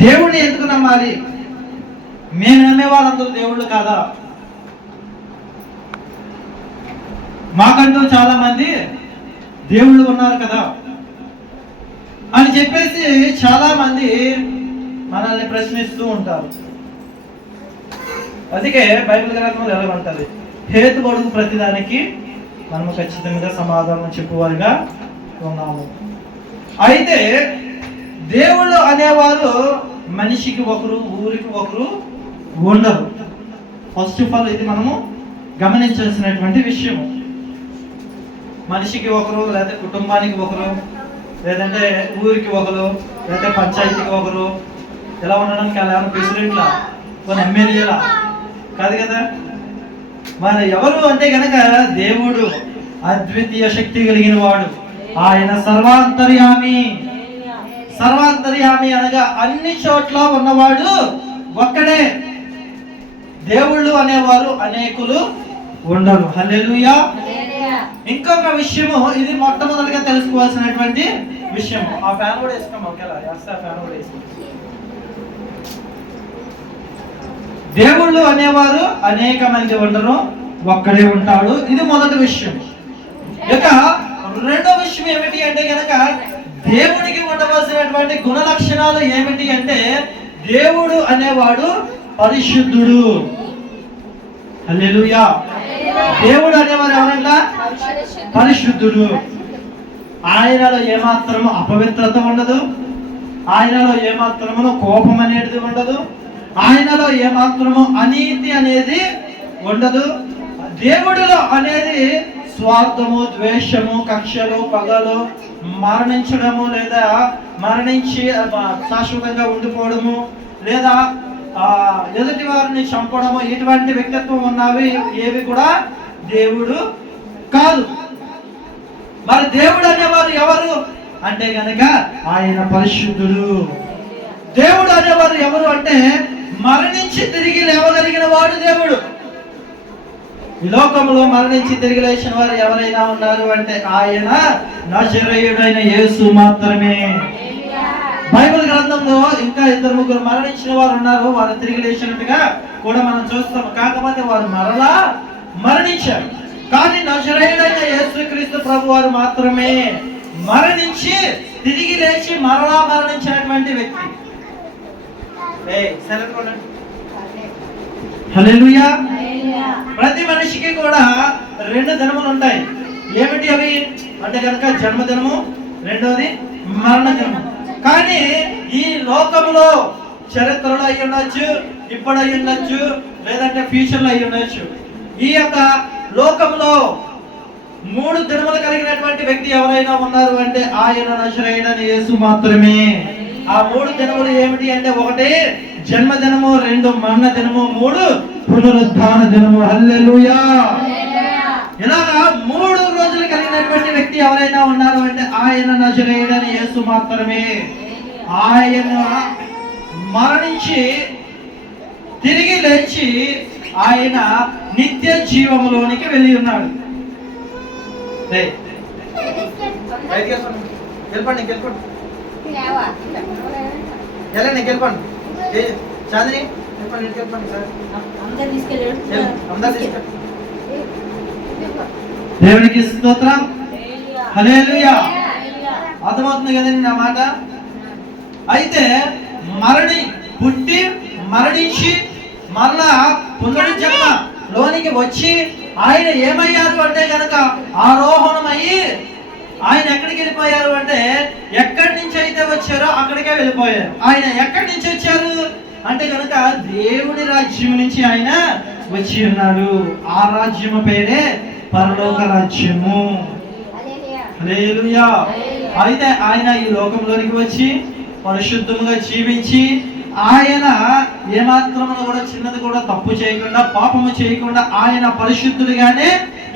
దేవుణ్ణి ఎందుకు నమ్మాలి? మేము నమ్మే వాళ్ళందరూ దేవుళ్ళు కాదా? మాకంటూ చాలా మంది దేవుళ్ళు ఉన్నారు కదా అని చెప్పేసి చాలా మంది మనల్ని ప్రశ్నిస్తూ ఉంటారు. అందుకే బైబిల్ గ్రంథంలో ఎలాగంటది, హేతుబడుగు ప్రతిదానికి మనము ఖచ్చితంగా సమాధానం చెప్పువారిగా ఉన్నాము. అయితే దేవుళ్ళు అనేవారు మనిషికి ఒకరు, ఊరికి ఒకరు ఉండరు. ఫస్ట్ ఆఫ్ ఆల్ ఇది మనము గమనించాల్సినటువంటి విషయము. మనిషికి ఒకరు, లేదా కుటుంబానికి ఒకరు, లేదంటే ఊరికి ఒకరు, లేదంటే పంచాయతీకి ఒకరు, ఎలా ఉండడానికి అలా ప్రెసిడెంట్లా, కొన్ని ఎమ్మెల్యేలా కాదు కదా. మన ఎవరు అంటే కనుక దేవుడు అద్వితీయ శక్తి కలిగిన వాడు. ఆయన సర్వాంతర్యామి. సర్వాంతర్యామి అనగా అన్ని చోట్ల ఉన్నవాడు ఒక్కడే. దేవుళ్ళు అనేవారు అనేకులు ఉండరు. హల్లెలూయా. ఇంకొక విషయము, ఇది మొట్టమొదటిగా తెలుసుకోవాల్సినటువంటి విషయము. ఆ ఫ్యాన్ కూడా వేసుకోం, ఓకేలా ఫ్యాన్ కూడా వేసుకో. దేవుళ్ళు అనేవారు అనేక మంది ఉండరు, ఒక్కడే ఉంటాడు. ఇది మొదటి విషయం. ఇక రెండో విషయం ఏమిటి అంటే కనుక దేవుడికి ఉండవలసినటువంటి గుణ లక్షణాలు ఏమిటి అంటే దేవుడు అనేవాడు పరిశుద్ధుడు. హల్లెలూయా. దేవుడు అనేవారు ఎవరంట? పరిశుద్ధుడు. ఆయనలో ఏమాత్రము అపవిత్రత ఉండదు, ఆయనలో ఏమాత్రము కోపం అనేది ఉండదు, ఆయనలో ఏమాత్రము అనీతి అనేది ఉండదు. దేవుడిలో అనేది స్వార్థము, ద్వేషము, కక్షలు, పగలు, మరణించడము, లేదా మరణించి శాశ్వతంగా ఉండిపోవడము, లేదా ఎదుటి వారిని చంపడము, ఇటువంటి వ్యక్తిత్వం ఉన్నవి ఏవి కూడా దేవుడు కాదు. మరి దేవుడు అనేవారు ఎవరు అంటే కనుక ఆయన పరిశుద్ధుడు. దేవుడు అనేవారు ఎవరు అంటే మరణించి తిరిగి లేవగలిగిన వాడు దేవుడు. ఈ లోకంలో మరణించి తిరిగి లేచిన వారు ఎవరైనా ఉన్నారు అంటే ఆయన నజరేయుడైన యేసు మాత్రమే. బైబిల్ గ్రంథంలో ఇంకా 2-3 మరణించిన వారు ఉన్నారు, వారు తిరిగి లేచినట్టుగా కూడా మనం చూస్తాము. కాకపోతే వారు మరలా మరణించారు. కానీ నజరేయుడైన యేసుక్రీస్తు ప్రభు వారు మాత్రమే మరణించి తిరిగి లేచి మరలా మరణించినటువంటి వ్యక్తి. హల్లెలూయా. ప్రతి మనిషికి కూడా 2 దినములు ఉంటాయి. ఏమిటి అవి అంటే కనుక జన్మదినము, రెండోది మరణ దినము. కానీ ఈ లోకంలో చరిత్రలో అయి ఉండొచ్చు, ఇప్పుడు అయి ఉండొచ్చు, లేదంటే ఫ్యూచర్ లో అయి ఉండొచ్చు. ఈ యొక్క లోకంలో 3 దినములు కలిగినటువంటి వ్యక్తి ఎవరైనా ఉన్నారు అంటే ఆయన నజరేయుడైన యేసు మాత్రమే. ఆ 3 దినములు ఏమిటి అంటే 1 జన్మదినము, 2 మరణ దినము, 3 పునరుద్ధాన దినము. హల్లెలూయా. ఇలాగా 3 రోజులు కలిగినటువంటి వ్యక్తి ఎవరైనా ఉన్నారు అంటే ఆయన నజరేయుడైన యేసు మాత్రమే. ఆయన మరణించి తిరిగి లేచి ఆయన నిత్య జీవములోనికి వెళ్ళి ఉన్నాడు. చాందిని దేవునికి స్తోత్రం. హల్లెలూయా. అర్థమవుతుంది కదండి నా మాట. అయితే పుట్టి మరణించి మరలా పునరుజ్జన్మ లోనికి వచ్చి ఆయన ఏమయ్యారు అంటే కనుక ఆరోహణమయ్యి ఆయన ఎక్కడికి వెళ్ళిపోయారు అంటే ఎక్కడి నుంచి అయితే వచ్చారో అక్కడికే వెళ్ళిపోయారు. ఆయన ఎక్కడి నుంచి వచ్చారు అంటే కనుక దేవుని రాజ్యం నుంచి ఆయన వచ్చి ఉన్నాడు. ఆ రాజ్యము పేరే పరలోక రాజ్యము. హల్లెలూయా. అయితే ఆయన ఈ లోకంలోనికి వచ్చి పరిశుద్ధముగా జీవించి ఆయన ఏమాత్రమును కూడా చిన్నది కూడా తప్పు చేయకుండా, పాపము చేయకుండా ఆయన పరిశుద్ధుడిగానే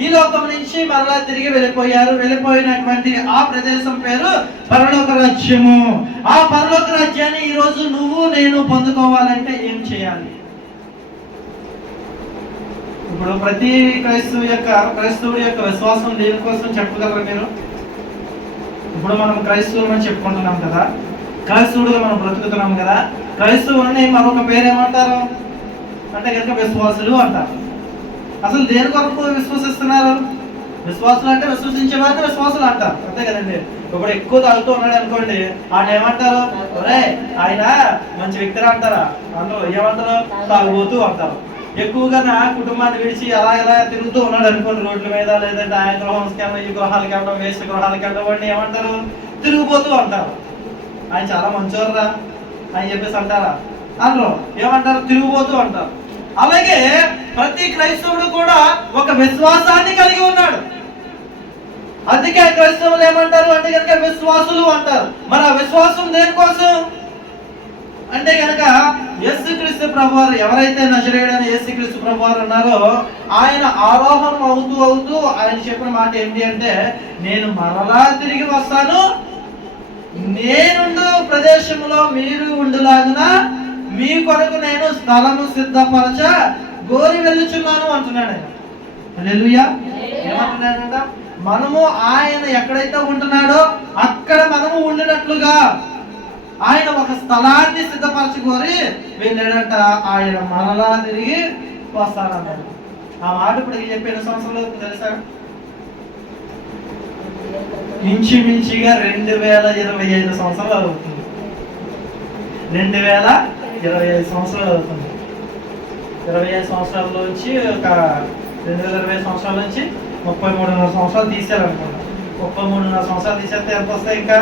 ఈ లోకం నుంచి మరలా తిరిగి వెళ్ళిపోయారు. వెళ్ళిపోయినటువంటి ఆ ప్రదేశం పేరు పరలోక రాజ్యము. ఆ పరలోక రాజ్యాన్ని ఈ రోజు నువ్వు నేను పొందుకోవాలంటే ఏం చేయాలి? ఇప్పుడు ప్రతి క్రైస్తవుడి యొక్క విశ్వాసం దేనికోసం చెప్పగలరు మీరు? ఇప్పుడు మనం క్రైస్తవులు అని చెప్పుకుంటున్నాం కదా, క్రైస్తవుడుగా మనం బ్రతుకుతున్నాం కదా. క్రైస్తవుని మరొక పేరు ఏమంటారు అంటే కనుక విశ్వాసులు అంటారు. అసలు దేని కొరకు విశ్వసిస్తున్నారు? విశ్వాసులు అంటే విశ్వసించే వారిని విశ్వాసులు అంటారు, అంతే కదండి. ఇప్పుడు ఎక్కువ తాగుతూ ఉన్నాడు అనుకోండి, ఆయన ఏమంటారు? ఒరే ఆయన మంచి వ్యక్తిరా అంటారా? అందరూ ఏమంటారు? తాగుబోతూ అంటారు. ఎక్కువగా నా కుటుంబాన్ని విడిచి ఎలా తిరుగుతూ ఉన్నాడు అనుకోండి రోడ్ల మీద, లేదంటే ఆయన గృహంస్కెళ్ళడం, ఈ గృహాలకి వెళ్ళడం, వేస్ట్ గృహాలకి వెళ్ళడం, వాడిని ఏమంటారు? తిరిగిపోతూ అంటారు. ఆయన చాలా మంచోర్రా అని చెప్పేసి అంటారా? అందరూ ఏమంటారు? తిరిగిపోతూ అంటారు. అలాగే ప్రతి క్రైస్తవుడు కూడా ఒక విశ్వాసాన్ని కలిగి ఉన్నాడు. అందుకే క్రైస్తవులు ఏమంటారు అంటే కనుక విశ్వాసులు అంటారు. మరి ఆ విశ్వాసం దేనికోసం అంటే కనుక యేసుక్రీస్తు ప్రభువారు, ఎవరైతే నజరేయుడైన యేసుక్రీస్తు ప్రభువారు ఉన్నారో ఆయన ఆరోహణం అవుతూ ఆయన చెప్పిన మాట ఏంటి అంటే, నేను మరలా తిరిగి వస్తాను, నేనుండు ప్రదేశంలో మీరు ఉండులాగున మీ కొరకు నేను స్థలము సిద్ధపరచ గోరి వెళ్ళుచున్నాను అంటున్నాడు ఆయన. హల్లెలూయా. ఏమంటున్నాడంట? మనము ఆయన ఎక్కడైతే ఉంటున్నాడో అక్కడ మనము ఉండినట్లుగా ఆయన ఒక స్థలాన్ని సిద్ధపరచుకొని వెళ్ళాడంట. ఆయన మరలా తిరిగి వస్తానన్నాడు. ఆ మాట ఇప్పటికి చెప్పి ఎన్ని సంవత్సరాలు తెలుసా? ఇంచుమించుగా 2025 సంవత్సరాలు అవుతుంది. 2025 సంవత్సరాలు అవుతుంది. 25 సంవత్సరాల నుంచి ఒక 2020 సంవత్సరాల నుంచి 33.5 సంవత్సరాలు తీసేయాలనుకున్నా. 33.5 సంవత్సరాలు తీసేస్తే ఎంత వస్తాయి? ఇంకా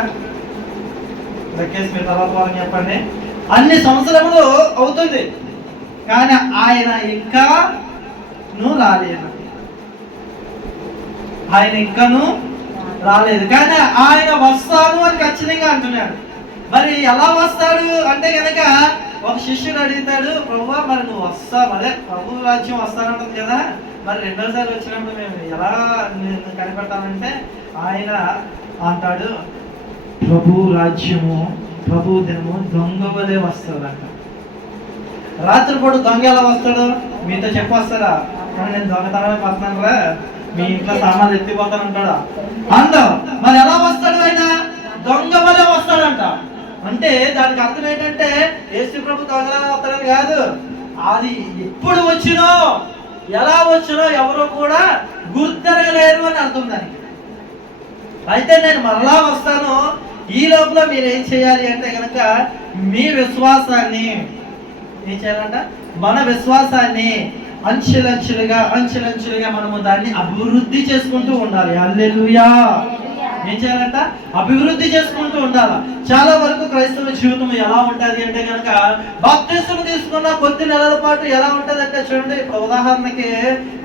లెక్కేసి మీరు తర్వాత వాళ్ళని చెప్పండి. అన్ని సంవత్సరములు అవుతుంది, కానీ ఆయన ఇంకాను రాలేదు. ఆయన ఇంకాను రాలేదు, కానీ ఆయన వస్తాను అని ఖచ్చితంగా అంటున్నాడు. మరి ఎలా వస్తాడు అంటే కనుక ఒక శిష్యుడు అడుగుతాడు, ప్రభువా మరి నువ్వు వస్తావు, అదే ప్రభు రాజ్యం వస్తానంటుంది కదా, మరి రెండోసారి వచ్చినప్పుడు మేము ఎలా కనిపెట్టాలంటే ఆయన అంటాడు, ప్రభు రాజ్యము, ప్రభు దినము దొంగ వలె వస్తుందంట. రాత్రిపూట దొంగ ఎలా వస్తాడు? మీతో చెప్పి వస్తారా? నేను దొంగతనమే పడుతున్నాను రా, మీ ఇంట్లో సామాన్లు ఎత్తిపోతాను అంటాడా? అందం. మరి ఎలా వస్తాడు? ఆయన దొంగ వలె వస్తాడంట. అంటే దానికి అర్థం ఏంటంటే యేసు ప్రభు దొంగలా వస్తాడని కాదు, అది ఎప్పుడు వచ్చినో ఎలా వచ్చినో ఎవరో కూడా గుర్తెరగలేరు అని అర్థం దానికి. అయితే నేను మరలా వస్తాను, ఈ లోపల మీరు ఏం చేయాలి అంటే కనుక మీ విశ్వాసాన్ని ఏం చేయాలంట? మన విశ్వాసాన్ని అంచెలంచెలుగా మనము దాన్ని అభివృద్ధి చేసుకుంటూ ఉండాలి. హల్లెలూయా. ఏం చేయాలంట? అభివృద్ధి చేసుకుంటూ ఉండాలి. చాలా వరకు క్రైస్తవ జీవితం ఎలా ఉంటుంది అంటే కనుక బాప్తిస్మం తీసుకున్న కొద్ది నెలల పాటు ఎలా ఉంటుంది అంటే చూడండి, ఇప్పుడు ఉదాహరణకి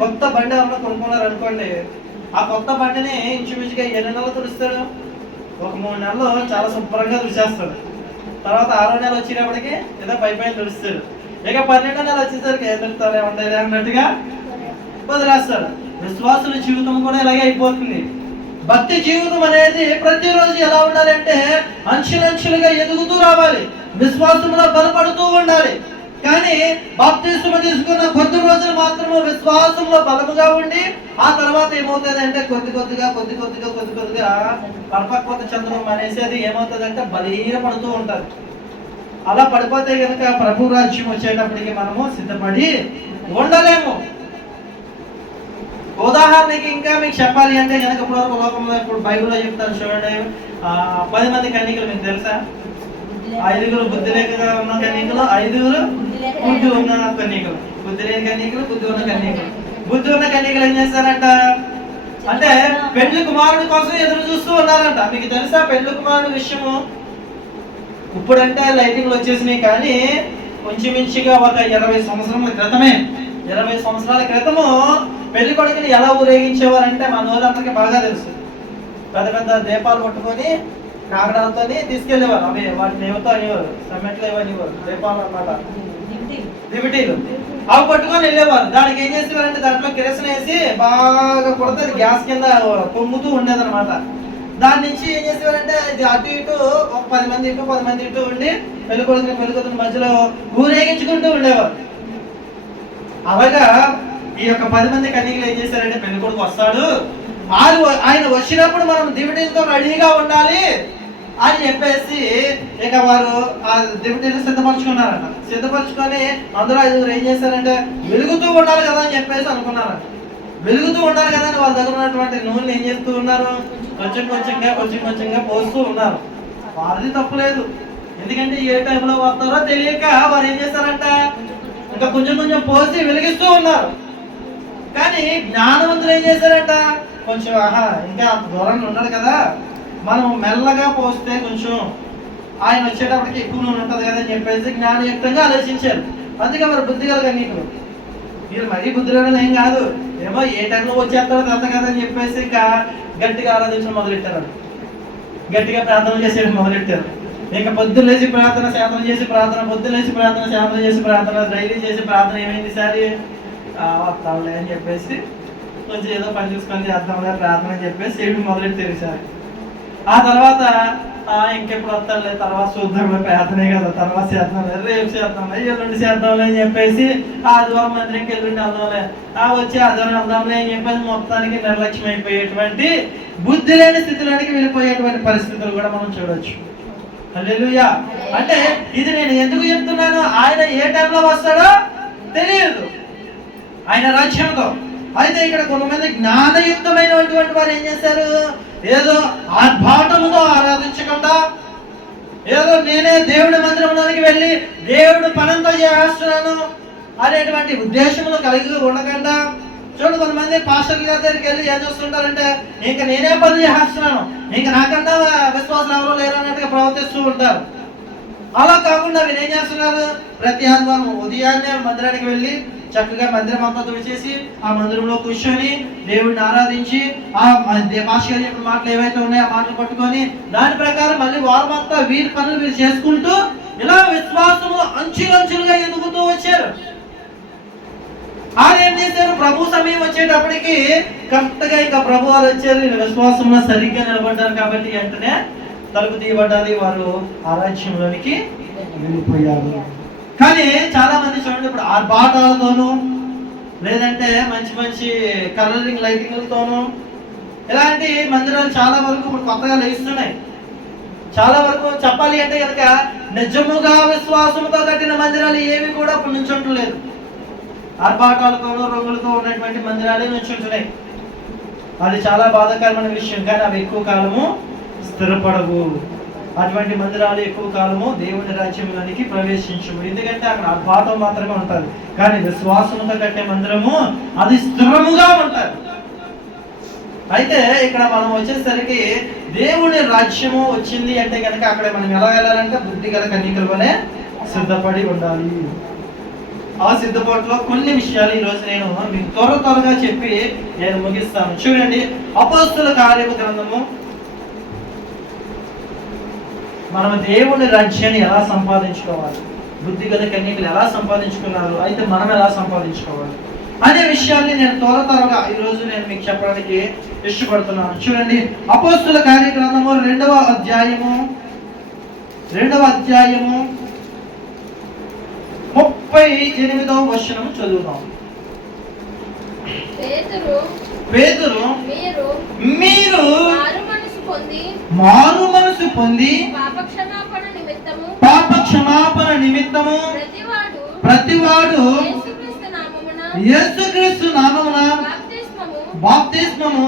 కొత్త బండి ఎవరన్నా కొనుక్కున్నారు అనుకోండి, ఆ కొత్త బండిని ఇంచుమించుగా 8 నెలలు తుడుస్తాడు. ఒక 3 నెలలు చాలా శుభ్రంగా తుడిచేస్తాడు. తర్వాత 6వ నెల వచ్చేటప్పటికి ఏదో పైన తుడుస్తాడు. ఇక 12వ నెల వచ్చేసరికి ఏం తుడుతారు ఏమంటారు అన్నట్టుగా వదిలేస్తాడు. విశ్వాసుల జీవితం కూడా ఇలాగే అయిపోతుంది. భక్తి జీవితం అనేది ప్రతిరోజు ఎలా ఉండాలి అంటే అంచెలంచెలుగా ఎదుగుతూ రావాలి, విశ్వాసంలో బలపడుతూ ఉండాలి. కానీ బాప్తిస్మం తీసుకున్న కొద్ది రోజులు మాత్రమే విశ్వాసంలో బలముగా ఉండి ఆ తర్వాత ఏమవుతుంది అంటే కొద్ది కొద్దిగా పరిపక్వత చంద్రం అనేసి అది ఏమవుతుంది అంటే బలీనపడుతూ ఉంటుంది. అలా పడిపోతే కనుక ప్రభు రాజ్యం వచ్చేటప్పటికి మనము సిద్ధపడి ఉండలేము. ఉదాహరణకి ఇంకా మీకు చెప్పాలి అంటే కనుక ఇప్పుడు లోకంలో ఇప్పుడు బైబిల్లో చెప్తాను చూడండి, 10 మంది కన్యకలు మీకు తెలుసా? 5 బుద్ధి లేకగా ఉన్న కన్యకలు, 5 బుద్ధి ఉన్న కన్యకలు. బుద్ధి లేని కన్యకలు, బుద్ధి ఉన్న కన్యకలు. బుద్ధి ఉన్న కన్యకలు ఏం చేస్తారంట అంటే పెళ్లి కుమారుడి కోసం ఎదురు చూస్తూ ఉన్నారంట. మీకు తెలుసా పెళ్లి కుమారుడి విషయము? ఇప్పుడంటే లైటింగ్లు వచ్చేసినాయి, కానీ కొంచెమించిగా ఒక 20 సంవత్సరాల క్రితమే, 20 సంవత్సరాల క్రితము పెళ్లి కొడుకుని ఎలా ఊరేగించేవారంటే మన వాళ్ళందరికీ బాగా తెలుసు. పెద్ద పెద్ద దీపాలు పట్టుకొని కాగడాలతో తీసుకెళ్లేవారు. అవి వాటిని ఏమవుతా అనేవారు, సమ్మెట్లో ఇవ్వనివారు, దీపాలు అన్నమాట, దివిటీలు. అవి పట్టుకొని వెళ్ళేవారు. దానికి ఏం చేసేవారంటే దాంట్లో కిరసన వేసి బాగా కొడితే గ్యాస్ కింద పొంగుతూ ఉండేదన్నమాట. దాని నుంచి ఏం చేసేవారంటే ఇది అటు ఇటు ఒక 10 మంది ఇటు 10 మంది ఇటు ఉండి పెళ్లి కొడుకుని మధ్యలో ఊరేగించుకుంటూ ఉండేవారు. అలాగా ఈ యొక్క 10 మంది కన్యకలు ఏం చేశారంటే పెళ్లి కొడుకు వస్తాడు, ఆయన వచ్చినప్పుడు మనం దివిటీలతో రెడీగా ఉండాలి, అని చెప్పేసి ఇక వారు ఆ దివిటీలు సిద్ధపరచుకున్నారంట. సిద్ధపరచుకొని అందులో 5 ఏం చేశారంటే వెలుగుతూ ఉండాలి కదా అని చెప్పేసి అనుకున్నారంట. వెలుగుతూ ఉండాలి కదా అని వాళ్ళ దగ్గర ఉన్నటువంటి నూనె ఏం చేస్తూ ఉన్నారు, కొంచెం కొంచెంగా పోస్తూ ఉన్నారు. వారిది తప్పులేదు, ఎందుకంటే ఏ టైంలో వస్తారో తెలియక వారు ఏం చేశారంట ఇంకా కొంచెం పోసి వెలిగిస్తూ ఉన్నారు. కానీ జ్ఞానవంతులు ఏం చేశారంట, కొంచెం ఇంకా అంత దూరంలో ఉన్నాడు కదా, మనం మెల్లగా పోస్తే కొంచెం ఆయన వచ్చేటప్పటికి ఎక్కువ నూనె ఉంటుంది కదా అని చెప్పేసి జ్ఞానయుక్తంగా ఆలోచించారు. అందుకే మరి బుద్ధి కలగా నీకు మీరు మరీ బుద్ధిలో ఏం కాదు, ఏమో ఏ టైంలో వచ్చేస్తారో తెలుసు కదా అని చెప్పేసి ఇంకా గట్టిగా ఆరాధించడం మొదలెట్టారు, గట్టిగా ప్రార్థన చేసేది మొదలెట్టారు. ఇంకా పొద్దున్న లేచి ప్రార్థన, శాంతం చేసి ప్రార్థన, పొద్దున్న లేచి ప్రార్థన, శాంతం చేసి ప్రార్థన, డైలీ చేసి ప్రార్థన. ఏమైంది సారి వస్తాంలే అని చెప్పేసి కొంచెం ఏదో పని చూసుకొని చేద్దాంలే ప్రార్థన అని చెప్పేసి చేయడం మొదలెట్టారు సార్. ఆ తర్వాత ఇంకెప్పుడు వస్తాడులే, తర్వాత చూద్దాంలే, ప్రార్థనే కదా, తర్వాత చేద్దాంలే, రేపు చేద్దాంలే, ఎల్లుండి చేద్దాంలే అని చెప్పేసి ఆదివారం మందిరంకి ఎల్లుండి వెళ్దాంలే, వచ్చి ఆదివారం వెళ్దాంలే అని చెప్పేసి మొత్తానికి నిర్లక్ష్యం అయిపోయేటువంటి బుద్ధి లేని స్థితిలోనికి వెళ్ళిపోయేటువంటి పరిస్థితులు కూడా మనం చూడొచ్చు. హల్లెలూయా. అంటే ఇది నేను ఎందుకు చెప్తున్నాను, ఆయన ఏ టైంలో వస్తాడో తెలియదు ఆయన రాజ్యంతో. అయితే ఇక్కడ కొంతమంది జ్ఞానయుక్తమైనటువంటి వారు ఏం చేశారు, ఏదో ఆర్భాటముతో ఆరాధించకుండా, ఏదో నేనే దేవుడి మందిరంలోనికి వెళ్ళి దేవుడు పనంతా చేస్తున్నాను అనేటువంటి ఉద్దేశంలో కలిగి ఉండకుండా, చూడు కొంతమంది పాస్టర్ గారి దగ్గరికి వెళ్ళి ఏం చేస్తుంటారంటే ఇంకా నేనే పని చేస్తున్నాను, ఇంకా నాకన్నా విశ్వాసం ఎవరో లేరు అన్నట్టుగా ప్రవర్తిస్తూ ఉంటారు. అలా కాకుండా మీరు ఏం చేస్తున్నారు, ప్రతి ఆదివారం ఉదయాన్నే మందిరానికి వెళ్ళి చక్కగా మందిరం అంతా తుడిచేసి ఆ మందిరంలో కూర్చొని దేవుడిని ఆరాధించి ఆ పాస్టర్ చెప్పిన మాటలు ఏవైతే ఉన్నాయో ఆ మాటలు పట్టుకొని దాని ప్రకారం మళ్ళీ వారం అంతా వీరి పనులు వీరు చేసుకుంటూ ఇలా విశ్వాసము అంచులంచులుగా ఎదుగుతూ వచ్చారు. ఆయన ఏం చేశారు, ప్రభు సమయం వచ్చేటప్పటికి కరెక్ట్ గా ఇంకా ప్రభు వారు వచ్చారు, విశ్వాసంలో సరిగ్గా నిలబడ్డారు కాబట్టి వెంటనే తలుపు తీయబడ్డాలి, వారు ఆరాధ్యంలోనికి వెళ్ళిపోయారు. కానీ చాలా మంది చూడండి, ఇప్పుడు ఆర్భాటాలతోనూ లేదంటే మంచి కలరింగ్ లైటింగ్లతోనూ ఇలాంటి మందిరాలు చాలా వరకు ఇప్పుడు కొత్తగా లభిస్తున్నాయి. చాలా వరకు చెప్పాలి అంటే కనుక నిజముగా విశ్వాసంతో కట్టిన మందిరాలు ఏవి కూడా ఇప్పుడు నుంచుంటలేదు, ఆర్భాటాలతోనూ రంగులతో ఉన్నటువంటి మందిరాలే నుంచుంటున్నాయి. అది చాలా బాధాకరమైన విషయం. కానీ అవి ఎక్కువ కాలము స్థిరపడవు. అటువంటి మందిరాలు ఎక్కువ కాలము దేవుని రాజ్యంలోనికి ప్రవేశించవు. ఎందుకంటే అక్కడ ఆర్భాటం మాత్రమే ఉంటుంది. కానీ విశ్వాసంతో కట్టే మందిరము అది స్థిరముగా ఉంటుంది. అయితే ఇక్కడ మనం వచ్చేసరికి దేవుని రాజ్యము వచ్చింది అంటే కనుక అక్కడ మనం ఎలా వెళ్ళాలంటే బుద్ధి గల కన్యకలుగానే సిద్ధపడి ఉండాలి. ఆ సిద్ధపాటులో కొన్ని విషయాలు ఈరోజు నేను మీకు త్వరగా చెప్పి నేను ముగిస్తాను. చూడండి, అపోస్తుల కార్యము గ్రంథము. మనం దేవుని రాజ్యాన్ని ఎలా సంపాదించుకోవాలి, బుద్ధి గల కన్యకలు ఎలా సంపాదించుకున్నారు, అయితే మనం ఎలా సంపాదించుకోవాలి అనే విషయాన్ని నేను త్వరగా ఈరోజు నేను మీకు చెప్పడానికి ఇష్టపడుతున్నాను. చూడండి, అపోస్తుల కార్య గ్రంథము 2వ అధ్యాయము 38వ వచనం చదువుదాం. పేతురు మీరు మారు మనసు పొంది పాప క్షమాపణ నిమిత్తము ప్రతివాడు యేసుక్రీస్తు నామమున బాప్తిస్మము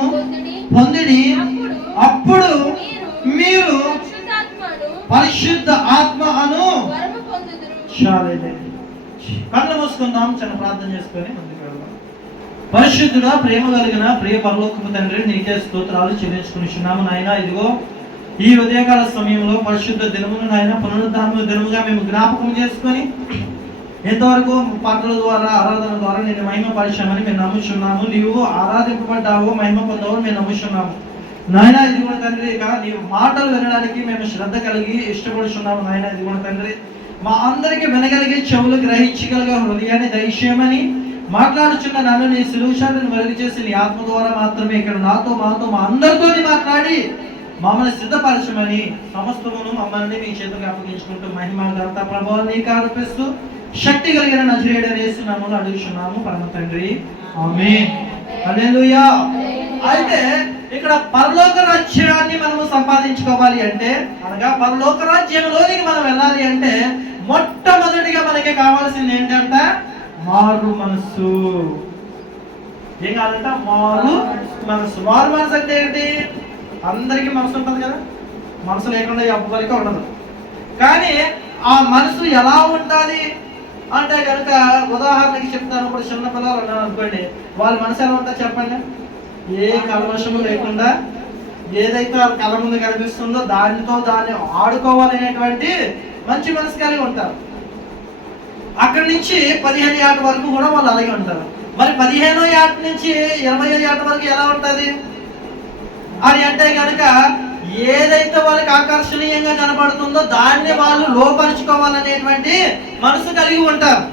పొందిడి, అప్పుడు మీరు పరిశుద్ధ ఆత్మ అను కళ్ళు మూసుకుందాం, చిన్న ప్రార్థన చేసుకొని ముందుకు వెళ్దాం. పరిశుద్ధుడా, ప్రేమ కలిగిన ప్రియ పరలోకపు తండ్రి, నీకే స్తోత్రాలు చెల్లించుకునిచున్నాము నాయన. ఇదిగో ఈ ఉదయకాల సమయంలో పరిశుద్ధ దినమును నాయన పునరుద్ధారణ దినముగా మేము జ్ఞాపకం చేసుకొని ఎంతవరకు పాటల ద్వారా ఆరాధన ద్వారా నేను మహిమ పరిచయమని మేము నమ్ముచున్నాము. నీవు ఆరాధింపబడ్డావు, మహిమ పొందావు మేము నమ్ముచున్నాము నాయన. ఇది కూడా తండ్రి, నీవు మాటలు వినడానికి మేము శ్రద్ధ కలిగి ఇష్టపడుచున్నాము నాయన. ఇది కూడా తండ్రి, మా అందరికి వినగలిగే చెవులు, గ్రహించగలిగే హృదయాన్ని దయచేయమని మాట్లాడుచున్న నన్ను నీ సులువుశాలను వెలుగు చేసి నీ ఆత్మ ద్వారా మాత్రమే ఇక్కడ నాతో మాతో మా అందరితో మాట్లాడి మమ్మల్ని సిద్ధపరచమని సమస్తమును మమ్మల్ని మీ చేతులకు అప్పగించుకుంటూ మహిమ ఘనత ప్రభావాన్ని నీకు ఆరోపిస్తూ శక్తి కలిగిన నజరేయుడైన యేసు నామములో అడుగుచున్నాము పరమ తండ్రి, ఆమేన్. హల్లెలూయా. అయితే ఇక్కడ పరలోక రాజ్యాన్ని మనము సంపాదించుకోవాలి అంటే, అనగా పరలోక రాజ్యంలోనికి మనం వెళ్ళాలి అంటే మొట్టమొదటిగా మనకి కావాల్సింది ఏంటంటే మారు మనసు. ఏం కావాలంట? మారు మనసు. మారు మనసు అంటే ఏంటి? అందరికీ మనసు ఉంటుంది కదా, మనసు లేకుండా ఎవ్వరికి ఉండదు. కానీ ఆ మనసు ఎలా ఉండాలి అంటే కనుక ఉదాహరణకి చెప్తాను. ఇప్పుడు చిన్న పిల్లలు ఉన్నారు అనుకోండి, వాళ్ళ మనసు ఎలా ఉంటుందో చెప్పండి. ఏ కల్మషము లేకుండా ఏదైతే వాళ్ళ కళ్ళ ముందు కనిపిస్తుందో దాన్ని ఆడుకోవాలనేటువంటి మంచి మనసు కలిగి ఉంటారు. అక్కడి నుంచి 15 ఏళ్ళ వరకు కూడా వాళ్ళు అలాగే ఉంటారు. మరి 15వ ఏట నుంచి 20వ ఏట వరకు ఎలా ఉంటుంది అని అంటే కనుక ఏదైతే వాళ్ళకి ఆకర్షణీయంగా కనబడుతుందో దాన్ని వాళ్ళు లోపరుచుకోవాలనేటువంటి మనసు కలిగి ఉంటారు.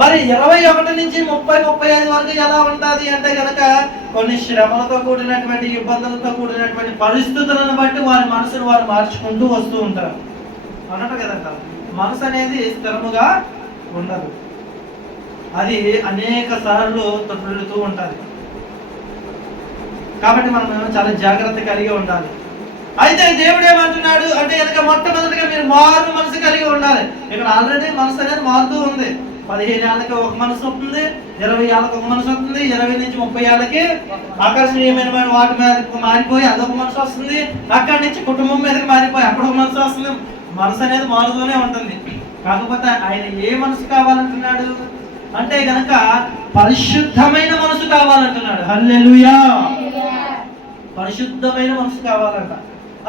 మరి 21 నుంచి 30-35 వరకు ఎలా ఉంటుంది అంటే కనుక కొన్ని శ్రమలతో కూడినటువంటి ఇబ్బందులతో కూడినటువంటి పరిస్థితులను బట్టి వారి మనసును వారు మార్చుకుంటూ వస్తూ ఉంటారు అన్నట్టు కదంట. మనసు అనేది స్థిరముగా ఉండదు, అది అనేక సార్లు తొట్టుతూ ఉంటుంది. కాబట్టి మనం చాలా జాగ్రత్త కలిగి ఉండాలి. అయితే దేవుడు ఏమంటున్నాడు అంటే కనుక మొట్టమొదటిగా మీరు మారు మనసు కలిగి ఉండాలి. ఇక్కడ ఆల్రెడీ మనసు అనేది మారుతూ ఉంది. 15 ఏళ్ళకి ఒక మనసు వస్తుంది, 20 ఏళ్ళకి ఒక మనసు వస్తుంది, 20 నుంచి 30 ఏళ్ళకి ఆకర్షణీయమైన వాటి మీద మారిపోయి అదొక మనసు వస్తుంది, అక్కడి నుంచి కుటుంబం మీదకి మారిపోయి అక్కడ ఒక మనసు వస్తుంది. మనసు అనేది మారుతూనే ఉంటుంది. కాకపోతే ఆయన ఏ మనసు కావాలంటున్నాడు అంటే గనక పరిశుద్ధమైన మనసు కావాలంటున్నాడు. హల్లెలూయా. పరిశుద్ధమైన మనసు కావాలంట.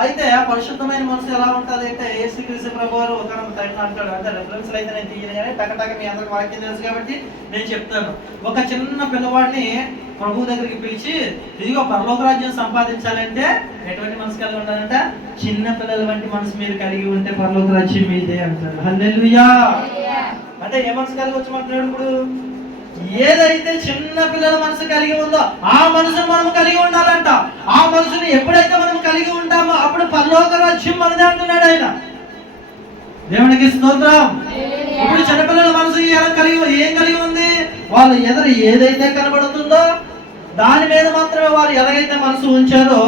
అయితే ఆ పరిశుద్ధమైన మనసు ఎలా ఉంటుంది అంటే యేసుక్రీస్తు ప్రభువారు ఒక టైం అంటాడు. అంటే రెఫరెన్స్ అయితే నేను తీయను కానీ టకటక మీ అందరికి వాక్యం తెలుసు కాబట్టి నేను చెప్తాను. ఒక చిన్న పిల్లవాడిని ప్రభు దగ్గరికి పిలిచి, ఇదిగో పరలోక రాజ్యం సంపాదించాలంటే ఎటువంటి మనసు కలిగి ఉండాలంట? చిన్న పిల్లల వంటి మనసు మీరు కలిగి ఉంటే పరలోక రాజ్యం మీదే అంటాడు. హల్లెలూయా. అంటే ఏ మనసు కలిగి వచ్చమంటున్నాడు? ఇప్పుడు ఏదైతే చిన్న పిల్లల మనసు కలిగి ఉందో ఆ మనసును మనం కలిగి ఉండాలంట. ఆ మనసుని ఎప్పుడైతే మనం కలిగి ఉంటామో అప్పుడు పరలోక రాజ్యం మనదే అంటున్నాడు ఆయన. దేవునికి స్తోత్రం. ఇప్పుడు చిన్నపిల్లల మనసు ఏం కలిగి ఉంది? వాళ్ళు ఎదురు ఏదైతే కనబడుతుందో దాని మీద మాత్రమే వారు ఎలాగైతే మనసు ఉంచారో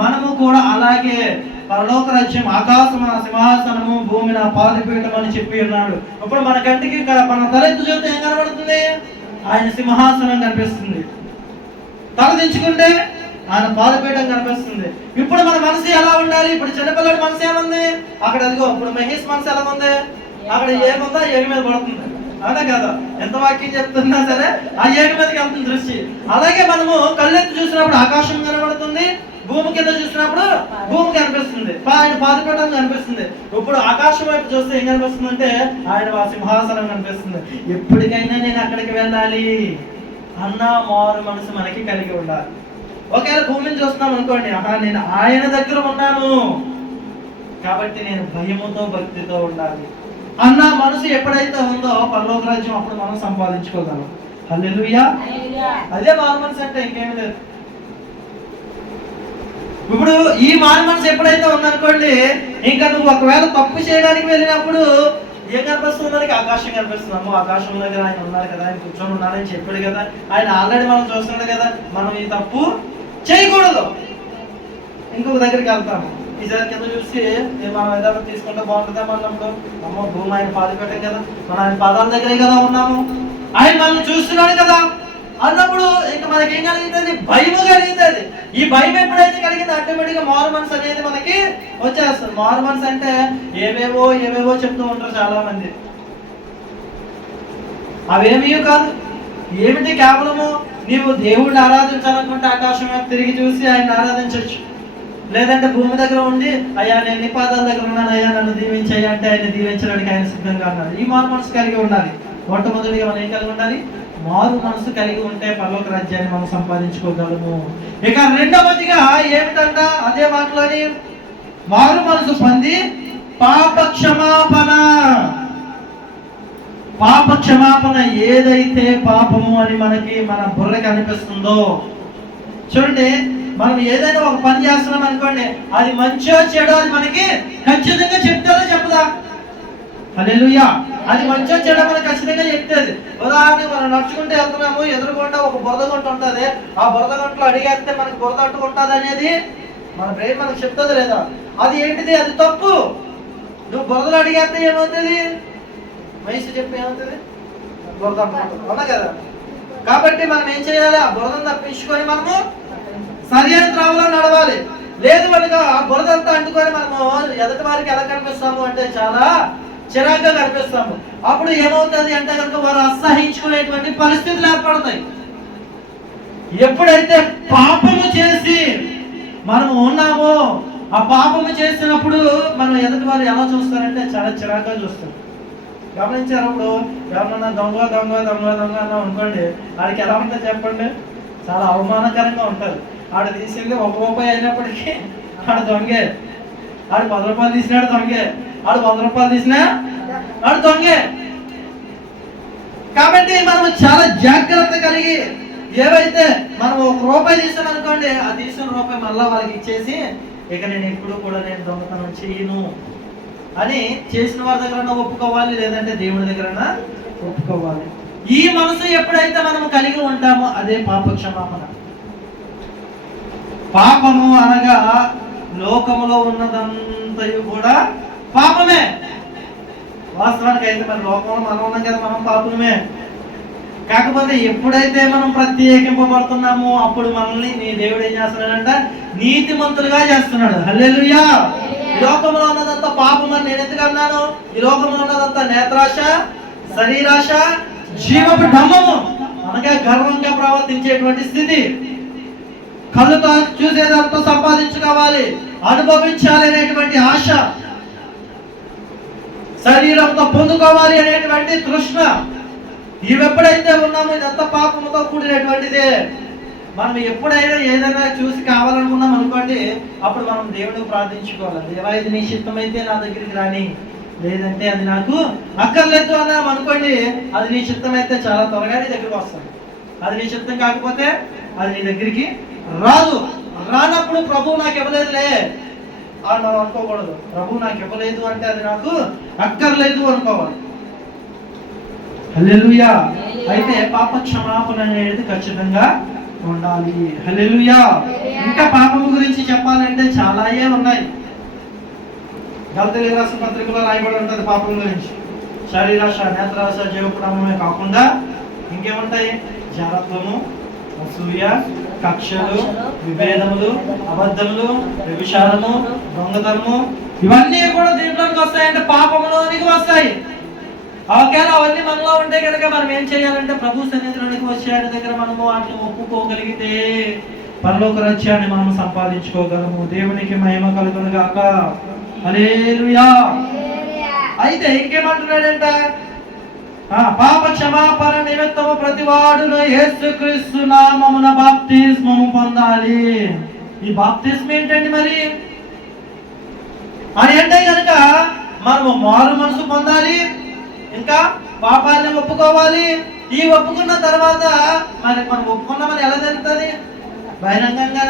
మనము కూడా అలాగే పరలోక రాజ్యం ఆకాశం నా సింహాసనము, భూమి నా పాదపీఠం అని చెప్పి ఉన్నాడు. ఇప్పుడు మన కంటికి మన తలెత్తు చూస్తే ఏం కనబడుతుంది? ఆయన సింహాసనం కనిపిస్తుంది. తల దించుకుంటే ఆయన పాదపీఠం కనిపిస్తుంది. ఇప్పుడు మన మనసు ఎలా ఉండాలి? ఇప్పుడు చిన్నపిల్లడి మనసు ఏముంది? అక్కడ అదిగో ఇప్పుడు మహేష్ మనసు ఎలా ఉంది? అక్కడ ఏముందో ఏమి మీద పడుతుంది, అదే కదా. ఎంత వాక్యం చెప్తున్నా సరే ఆ ఏమి మీదకి వెళ్తుంది దృష్టి. అలాగే మనము కళ్ళెత్తి చూసినప్పుడు ఆకాశం కనబడుతుంది, భూమి కింద చూసినప్పుడు భూమి కనిపిస్తుంది, ఆయన పాదపీఠం కనిపిస్తుంది. ఇప్పుడు ఆకాశం వైపు చూస్తే ఏం కనిపిస్తుంది అంటే ఆయన సింహాసనం కనిపిస్తుంది. ఎప్పటికైనా నేను అక్కడికి వెళ్ళాలి అన్న మారు మనసు మనకి కలిగి ఉండాలి. ఒకవేళ భూమిని చూస్తున్నాం అనుకోండి, నేను ఆయన దగ్గర ఉన్నాను కాబట్టి నేను భయముతో భక్తితో ఉండాలి అన్న మనసు ఎప్పుడైతే ఉందో పరలోక రాజ్యం అప్పుడు మనం సంపాదించుకోగలం. హల్లెలూయా. అదే మారు మనసు అంటే ఇంకేమి లేదు. ఇప్పుడు ఈ మారు మనసు ఎప్పుడైతే ఉందనుకోండి, ఇంకా నువ్వు ఒకవేళ తప్పు చేయడానికి వెళ్ళినప్పుడు ఏం కనిపిస్తుంది? మనకి ఆకాశం కనిపిస్తుంది. అమ్మో ఆకాశం దగ్గర ఆయన ఉన్నారు కదా, ఆయన కూర్చొని ఉన్నారని చెప్పాడు కదా, ఆయన ఆల్రెడీ మనం చూస్తున్నాడు కదా, మనం ఈ తప్పు చేయకూడదు. ఇంకొక దగ్గరికి వెళ్తాము, ఈసారి కింద చూసి మనం ఏదైనా తీసుకుంటే బాగుంటుందా అన్నప్పుడు, అమ్మో భూమి ఆయన పాదపీఠం కదా, మనం ఆయన పాదాల దగ్గరే కదా ఉన్నాము, ఆయన మనల్ని చూస్తున్నాడు కదా అన్నప్పుడు ఇంకా మనకి ఏం కలుగుతుంది? భయము కలుగుతుంది. ఈ భయం ఎప్పుడైతే కలిగింది ఆటోమేటిక్గా మారు మనసు అనేది మనకి వచ్చేస్తుంది. మారు మనసు అంటే ఏవేవో చెప్తూ ఉంటారు చాలా మంది. అవేమీ కాదు. ఏమిటి? కేవలము నీవు దేవుడిని ఆరాధించాలనుకుంటే ఆకాశం వైపు తిరిగి చూసి ఆయన ఆరాధించవచ్చు. లేదంటే భూమి దగ్గర ఉండి అయ్యా నేను నీ పాదాల దగ్గర ఉన్నాను, అయ్యా నన్ను దీవించాయి అంటే ఆయన దీవించడానికి ఆయన సిద్ధంగా ఉన్నారు. ఈ మారు మనసు కలిగి ఉండాలి. మొట్టమొదటిగా మనం ఏం కలిగి ఉండాలి? మారు మనసు కలిగి ఉంటే పరలోక రాజ్యాన్ని మనం సంపాదించుకోగలము. ఇక రెండవదిగా ఏమిటంట అదే మాటలోని మారు మనసు పొంది పాప క్షమాపణ ఏదైతే పాపము అని మనకి మన బుర్రకి అనిపిస్తుందో, చూడండి మనం ఏదైనా ఒక పని చేస్తున్నాం అనుకోండి, అది మంచో చెడో అది మనకి ఖచ్చితంగా చెప్తాదో చెప్పదా? హల్లెలూయా. అది మంచో చెడో మనకు ఖచ్చితంగా చెప్తుంది. ఉదాహరణకు మనం నడుచుకుంటూ వెళ్తున్నాము, ఎదురుకుండా ఒక బురద గుంట ఉంటుంది. ఆ బురద గుంటలో అడిగేస్తే మనకు బురద అంటుకుంటుంది అనేది మన బ్రెయిన్ మనకు చెప్తుంది లేదా? అది ఏంటిది? అది తప్పు. నువ్వు బురదలు అడిగేస్తే ఏమవుతుంది? వయసు చెప్పి ఏమవుతుంది? బురద అంటుకుంటుంది, అవునా కదా? కాబట్టి మనం ఏం చేయాలి? ఆ బురదను తప్పించుకొని మనము సరైన త్రావులో నడవాలి. లేదు కనుక ఆ బురదంతా అంటుకొని మనము ఎదుటి వారికి ఎలా కనిపిస్తాము అంటే చాలా చిరాగ్గా కనిపిస్తాము. అప్పుడు ఏమవుతుంది అంటే కనుక వారు అసహించుకునేటువంటి పరిస్థితులు ఏర్పడతాయి. ఎప్పుడైతే పాపము చేసి మనము ఉన్నామో, ఆ పాపము చేసినప్పుడు మనం ఎదుటి వారు ఎలా చూస్తారంటే చాలా చిరాగ్గా చూస్తారు. గమనించారు? అప్పుడు ఎవరన్నా దొంగ దొంగ దొంగ దొంగ అన్నాం అనుకోండి, వాడికి ఎలా ఉంటుంది చెప్పండి? చాలా అవమానకరంగా ఉంటుంది. ఆడు తీసింది ₹1 అయినప్పటికీ ఆడు దొంగే. ఆడు ₹10 తీసినాడు దొంగే. ఆడు ₹100 తీసినా ఆడు దొంగే. కాబట్టి మనం చాలా జాగ్రత్త కలిగి, ఏవైతే మనం ₹1 తీసామనుకోండి, ఆ తీసిన రూపాయి మళ్ళా వాళ్ళకి ఇచ్చేసి, ఇక నేను ఎప్పుడు కూడా నేను దొంగతనం చేయను అని చేసిన వారి దగ్గర ఒప్పుకోవాలి, లేదంటే దేవుడి దగ్గర ఒప్పుకోవాలి. ఈ మనసు ఎప్పుడైతే మనం కలిగి ఉంటామో అదే పాప క్షమాపణ. పాపము అనగా లోకములో ఉన్నదంతయు కూడా పాపమే. వాస్తవానికి అయితే మన లోకంలో మనం ఉన్నాం కదా, మనం పాపమే. కాకపోతే ఎప్పుడైతే మనం ప్రత్యేకింపబడుతున్నామో అప్పుడు మనల్ని నీ దేవుడు ఏం చేస్తున్నాడంట? నీతిమంతులుగా చేస్తున్నాడు. హల్లెలూయా. ఈ లోకంలో ఉన్నదంతా పాపం అని నేను ఎందుకు అన్నాను? ఈ లోకంలో ఉన్నదంతా నేత్రాశ, శరీరాశ, జీవపు డంబము అనగా గర్వంగా ప్రవర్తించేటువంటి స్థితి. కళ్ళతో చూసేదంతా సంపాదించుకోవాలి, అనుభవించాలి అనేటువంటి ఆశ, శరీరంతో పొందుకోవాలి అనేటువంటి తృష్ణ, ఇవి ఎప్పుడైతే ఉన్నామో ఇదంతా పాపముతో కూడినటువంటిదే. మనం ఎప్పుడైనా ఏదైనా చూసి కావాలనుకున్నాం అనుకోండి, అప్పుడు మనం దేవుడిని ప్రార్థించుకోవాలి. దేవా, ఇది నీ చిత్తమైతే నా దగ్గరికి రాని, లేదంటే అది నాకు అక్కర్లేదు అన్నాం అనుకోండి, అది నీ చిత్తం అయితే చాలా త్వరగా నీ దగ్గరికి వస్తుంది. అది నీ చిత్తం కాకపోతే అది నీ దగ్గరికి రాదు. రానప్పుడు ప్రభువు నాకు ఇవ్వలేదులే అని మనం అనుకోకూడదు. ప్రభువు నాకు ఇవ్వలేదు అంటే అది నాకు అక్కర్లేదు అనుకోవాలి. హల్లెలూయా. అయితే పాప క్షమాపణ అనేది ఖచ్చితంగా ఉండాలి. హల్లెలూయా. ఇంకా పాపము గురించి చెప్పాలంటే చాలా ఉన్నాయి. గలతీయులకు రాసిన పత్రికలో రాయబడి ఉంటుంది పాపం గురించి. శరీరాశ, నేత్రాశ, జీవపుడమే కాకుండా ఇంకేముంటాయి? జారత్వము, అసూయ, కక్షలు, విభేదములు, అబద్ధములు, వ్యభిచారము, దొంగతనము, ఇవన్నీ కూడా దీంట్లోకి వస్తాయంటే పాపములోనికి వస్తాయి. ఒకవేళ అవన్నీ మనలో ఉంటే కనుక మనం ఏం చేయాలంటే ప్రభు సన్నిధిలోనికి వచ్చే దగ్గర మనము వాటిని ఒప్పుకోగలిగితే పరలోక రాజ్యాన్ని మనం సంపాదించుకోగలము. దేవునికి మహిమ కలుగును గాక. హల్లెలూయా. అయితే ఇంకేమంటున్నాడంట? పాప క్షమాపణ నిమిత్తము ప్రతివాడును యేసుక్రీస్తు నామమున బాప్తిస్మము పొందాలి. ఈ బాప్తిస్మం ఏంటండి మరి? అని అంటే కనుక మనము మారు మనసు పొందాలి, ఇంకా పాపాన్ని ఒప్పుకోవాలి. ఈ ఒప్పుకున్న తర్వాత మరి మనం ఒప్పుకున్నామని ఎలా జరుగుతుంది? బహిరంగంగా.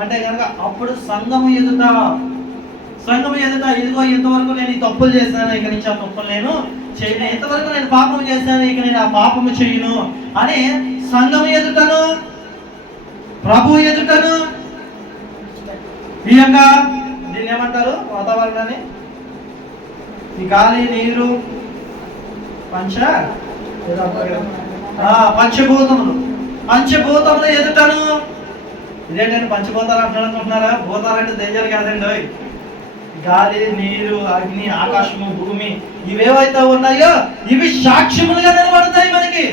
అంటే కనుక అప్పుడు సంఘము ఎదుట ఇదిగో ఇంతవరకు నేను ఈ తప్పులు చేశాను, ఇక నుంచి ఆ తప్పులు నేను చేయను, ఇంతవరకు నేను పాపం చేశాను, ఇక నేను ఆ పాపము చేయను అని సంఘము ఎదుటను ప్రభు ఎదుటను ఈ యొక్క దీన్ని ఏమంటారు? వాతావరణాన్ని, ఈ గాలి, నీరు, పంచభూతములు ఎదుటను. ఇదేంటంటే పంచభూతాలు అంటున్నారా? భూతాలంటే దేశాలు కాదండి. గాలి, నీరు, అగ్ని, ఆకాశము, భూమి ఇవేవైతే ఉన్నాయో ఇవి సాక్ష్యములుగా నిలబడతాయి మనకి.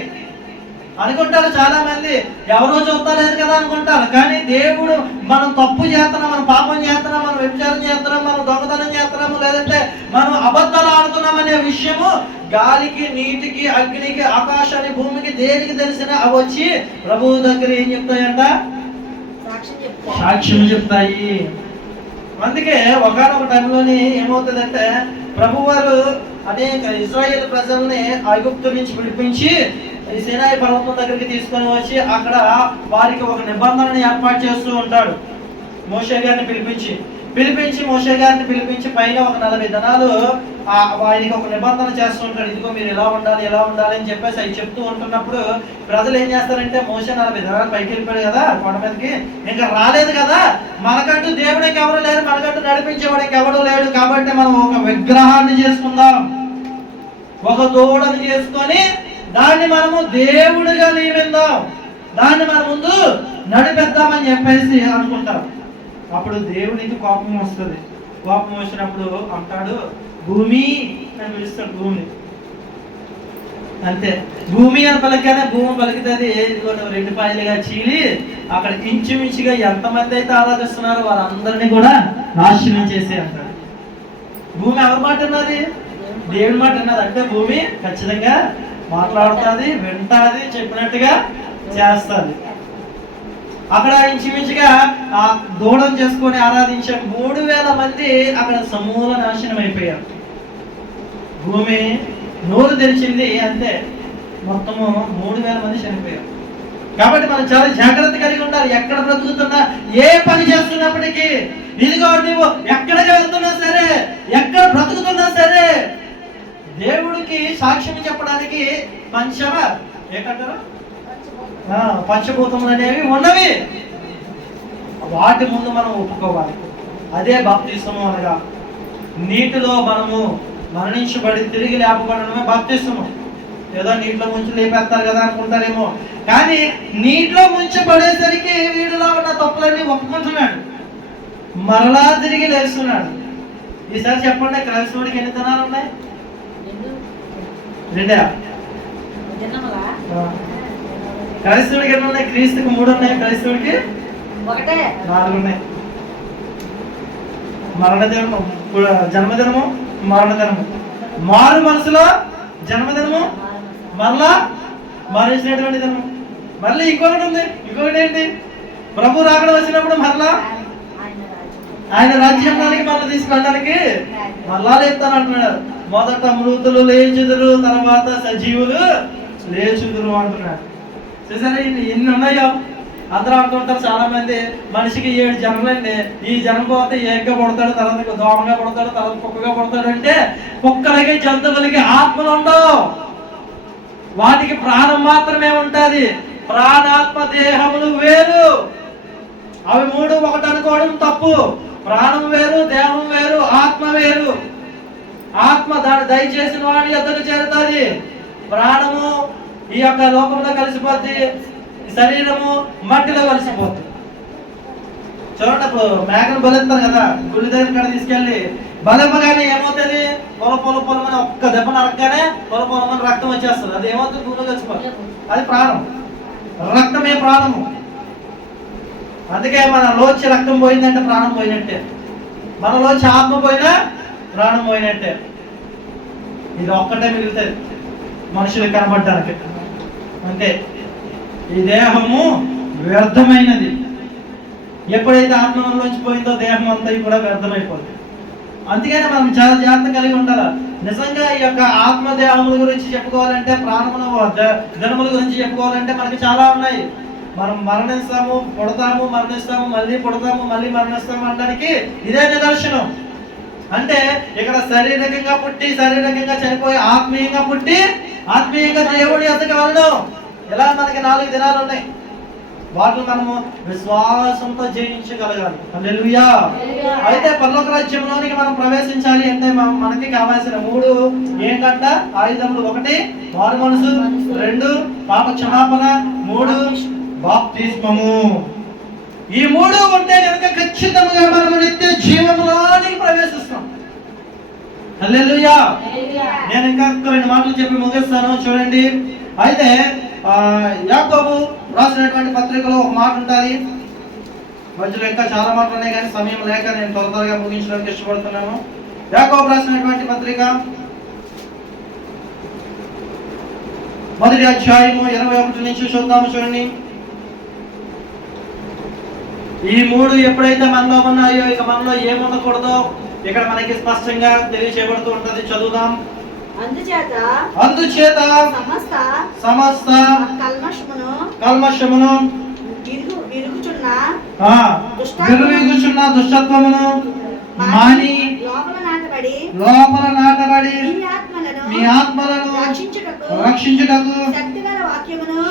అనుకుంటారు చాలా మంది, ఎవరో చూస్తలేదు కదా అనుకుంటారు. కానీ దేవుడు మనం తప్పు చేస్తున్నాం, మనం పాపం చేస్తున్నాం, మనం వ్యభిచారం చేస్తున్నాం, మనం దొంగతనం చేస్తున్నాము, లేదంటే మనం అబద్ధాలు ఆడుతున్నాం అనే విషయము గాలికి, నీటికి, అగ్నికి, ఆకాశానికి, భూమికి దేనికి తెలిసినా అవి వచ్చి ప్రభువు దగ్గర ఏం చెప్తాయంట? సాక్ష్యం చెప్తాయి. అందుకే ఒకనొక టైంలోని ఏమవుతుందంటే ప్రభువారు అనేక ఇశ్రాయేలు ప్రజల్ని ఐగుప్తు నుంచి విడిపించి ఈ సీనాయి పర్వతం దగ్గరికి తీసుకొని వచ్చి అక్కడ వారికి ఒక నిబంధనను ఏర్పాటు చేస్తూ ఉంటాడు. మోషే గారిని పిలిపించి పైన ఒక 40 దినాలు ఆయనకి ఒక నిబంధన చేస్తూ ఉంటాడు, ఇదిగో మీరు ఎలా ఉండాలి అని చెప్పేసి అవి చెప్తూ ఉంటున్నప్పుడు ప్రజలు ఏం చేస్తారంటే, మోషే 40 దినాలు పైకి వెళ్ళిపోయాడు కదా కొండ మీదకి, ఇంకా రాలేదు కదా, మనకంటూ దేవుడికి ఎవరు లేరు, మనకంటూ నడిపించేవాడికి ఎవరు లేడు, కాబట్టి మనం ఒక విగ్రహాన్ని చేసుకుందాం, ఒక దూడని చేసుకొని దాన్ని మనము దేవుడిగా నియమిద్దాం, దాన్ని మన ముందు నడిపిద్దామని చెప్పేసి అనుకుంటారు. అప్పుడు దేవునికి కోపం వస్తుంది. కోపం వచ్చినప్పుడు అంటాడు, భూమి అని పిలుస్తాడు. భూమిని అంతే, భూమి అని పలికానే భూమి పలుకుతుంది. ఇదిగోటి 2 పాయలుగా చీలి అక్కడ ఇంచుమించుగా ఎంతమంది అయితే ఆరాధిస్తున్నారో వారందరినీ కూడా నాశనం చేసి అంటాడు. భూమి ఎవరి మాట ఉన్నది? దేవుడి మాట ఉన్నది. అంటే భూమి ఖచ్చితంగా మాట్లాడుతుంది, వింటాది, చెప్పినట్టుగా చేస్తుంది. అక్కడ ఇంచుమించుగా ఆ దూడం చేసుకొని ఆరాధించే 3000 మంది అక్కడ సమూల నాశనం అయిపోయారు. భూమి నోరు తెరిచింది అంతే, మొత్తము 3000 మంది చనిపోయారు. కాబట్టి మనం చాలా జాగ్రత్త కలిగి ఉండాలి. ఎక్కడ బ్రతుకుతున్నా, ఏ పని చేస్తున్నప్పటికీ, ఇదిగో నువ్వు ఎక్కడికి వెళ్తున్నా సరే, ఎక్కడ బ్రతుకుతున్నా సరే, దేవుడికి సాక్ష్యం చెప్పడానికి ఏకంటారు పంచభూతములు అనేవి ఉన్నవి, వాటి ముందు మనం ఒప్పుకోవాలి. అదే బాప్తిస్మము అనగా, నీటిలో మనము మరణించబడి తిరిగి లేపబడమే బాప్తిస్మము. ఏదో నీటిలో ముంచి లేపేస్తారు కదా అనుకుంటారేమో, కానీ నీటిలో ముంచబడేసరికి వీడిలో ఉన్న తప్పులన్నీ ఒప్పుకుంటున్నాడు, మరలా తిరిగి లేస్తున్నాడు. ఈసారి చెప్పండి, క్రైస్తవుడికి ఎన్ని దినాలు ఉన్నాయి? 2. క్రైస్తవుడికి ఎన్ని ఉన్నాయి? క్రీస్తుకి 3 ఉన్నాయి, క్రైస్తవుడికి 4 ఉన్నాయి. మరణదినము, జన్మదినము, మరణదినము, మారు మనసులో జన్మదినము, మరలా మరణించినటువంటి దినము. మళ్ళీ ఇంకొకటి ఉంది. ఇంకొకటి ఏంటి? ప్రభు రాకడ వచ్చినప్పుడు మరలా ఆయన రాజ్యంలోనికి మళ్ళీ తీసుకెళ్ళడానికి మళ్ళా లేపుతాను అంటున్నాడు. మొదట మృతులు లేచుదురు, తర్వాత సజీవులు లేచుదురు అంటున్నాడు. చూసారా ఎన్ని ఉన్నాయో? అందరూ అంటుంటారు చాలా మంది, మనిషికి 7 జన్మలండి, ఈ జన్మ పోతే ఏకగా పుడతాడు, తర్వాత దోమగా పుడతాడు, తర్వాత కుక్కగా పుడతాడు. అంటే కుక్కలకి, జంతువులకి ఆత్మలు ఉండవు, వాటికి ప్రాణం మాత్రమే ఉంటుంది. ప్రాణాత్మ దేహములు వేరు, అవి 3 ఒకటి అనుకోవడం తప్పు. ప్రాణం వేరు, దేహం వేరు, ఆత్మ వేరు. ఆత్మ దాన్ని దయచేసిన వాడి యొద్దకు చేరుతుంది, ప్రాణము ఈ యొక్క లోకంలో కలిసిపోద్ది, శరీరము మట్టిలో కలిసిపోతుంది. చూడండి, ఇప్పుడు మేకను బలిస్తారు కదా, గుడి దగ్గర కాడ తీసుకెళ్ళి బలమ్మగానే ఏమవుతుంది? పొలమని ఒక్క దెబ్బ నరకగానే పొలమని రక్తం వచ్చేస్తుంది. అది ఏమవుతుంది? భూమిలో కలిసిపోతుంది. అది ప్రాణం, రక్తమే ప్రాణము. అందుకే మనలోంచి రక్తం పోయిందంటే ప్రాణం పోయినట్టే, మనలోంచి ఆత్మ పోయినా ప్రాణం పోయినట్టే. ఇది ఒక్కటే మిగులుతుంది మనుషులకు కనబడడానికి. అంటే ఈ దేహము వ్యర్థమైనది. ఎప్పుడైతే ఆత్మలోంచి పోయిందో దేహం అంతా కూడా వ్యర్థమైపోతుంది. అందుకనే మనం చాలా జాగ్రత్త కలిగి ఉండాలి. నిజంగా ఈ యొక్క ఆత్మదేహముల గురించి చెప్పుకోవాలంటే, ప్రాణముల ధనముల గురించి చెప్పుకోవాలంటే మనకి చాలా ఉన్నాయి. మనం మరణిస్తాము, పుడతాము, మరణిస్తాము, మళ్ళీ పుడతాము, మళ్ళీ మరణిస్తాము అనడానికి ఇదే నిదర్శనం. అంటే ఇక్కడ శారీరకంగా పుట్టి శారీరకంగా చనిపోయి, ఆత్మీయంగా పుట్టి ఆత్మీయంగా దేవుడి యొద్దకు వెళ్ళడం, ఇలా మనకి 4 దినాలు ఉన్నాయి. వాటిని మనము విశ్వాసంతో జయించగలగాలి. హల్లెలూయా. అయితే పరలోక రాజ్యంలోనికి మనం ప్రవేశించాలి అంటే మనకి కావాల్సిన 3 ఏంటంట ఆయుధములు. 1 మారు మనసు, 2 పాప క్షమాపణ, 3 బాప్తిస్మము. ఈ 3 ఉంటే కనుక ఖచ్చితంగా మనం నిత్య జీవములోనికి ప్రవేశిస్తాం. హల్లెలూయా. నేను ఇంకా 2 మాటలు చెప్పి ముగిస్తాను. చూడండి, అయితే యాకోబు రాసినటువంటి పత్రికలో ఒక మాట ఉంటుంది. మధ్యలో ఇంకా చాలా మాటలు ఉన్నాయి, కానీ సమయం లేక నేను త్వరగా ముగించడానికి ఇష్టపడుతున్నాను. యాకోబు రాసినటువంటి పత్రిక 1వ అధ్యాయము 21 నుంచి చూద్దాము. చూడండి, ఈ 3 ఎప్పుడైతే మనలో ఉన్నాయో ఇక మనలో ఏముండకూడదో ఇక్కడ మనకి స్పష్టంగా తెలియచేయబడుతూ ఉంటది. చదువుదాం. అందుచేత సమస్త కల్మషమును విరుగుచున్న దుష్టత్వమును మాని నాటబడి మీ ఆత్మలను రక్షించుటకు